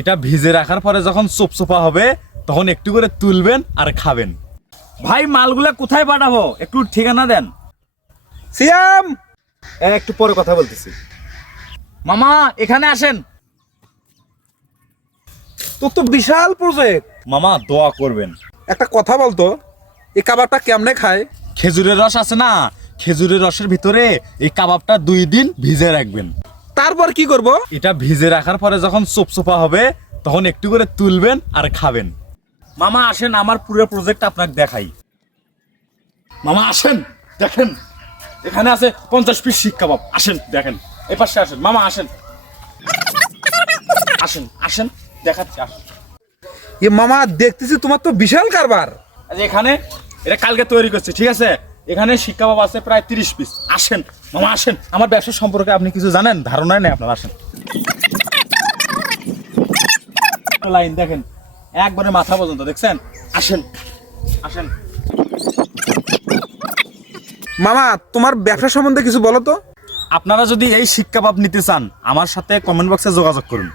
এটা ভিজে রাখার পরে যখন চোপচোপা হবে তখন একটু করে তুলবেন আর খাবেন। ভাই মালগুলা কোথায় পাঠাবো একটু ঠিকানা দেন। সিয়াম, একটু পরে কথা বলতেছি। মামা এখানে আসেন। তোর তো বিশাল প্রজেক্ট। মামা দোয়া করবেন। একটা কথা বলতো, এই কাবাবটা কেমনে খায়? খেজুরের রস আছে না, খেজুরের রসের ভিতরে এই কাবাবটা 2 দিন ভিজে রাখবেন। তারপর কি করব? এটা ভিজে রাখার পরে যখন চোপচোপা হবে তখন একটু করে তুলবেন আর খাবেন। মামা আসেন, আমার পুরো প্রজেক্ট আপনাকে দেখাই। মামা আসেন, দেখেন এখানে আছে 50 পিস শিক কাবাব। আসেন দেখেন, এই পাশে আসেন মামা, আসেন আসেন আসেন দেখাচ্ছি, আসেন। এ মামা, দেখতেছি তোমার তো বিশাল কারবার। আচ্ছা, এখানে এটা কালকে তৈরি করছে, ঠিক আছে? এখানে শিক কাবাব আছে প্রায় 30 পিস। আসেন মামা আসেন, আমার ব্যবসা সম্পর্কে আপনি কিছু জানেন? ধারণাই নেই আপনার। আসেন, লাইন দেখেন একবারে মাথা পর্যন্ত, দেখছেন? আসেন আসেন। মামা, তোমার ব্যবসা সম্বন্ধে কিছু বলো তো। আপনারা যদি এই শিক কাবাব নিতে চান আমার সাথে কমেন্ট বক্সে যোগাযোগ করুন।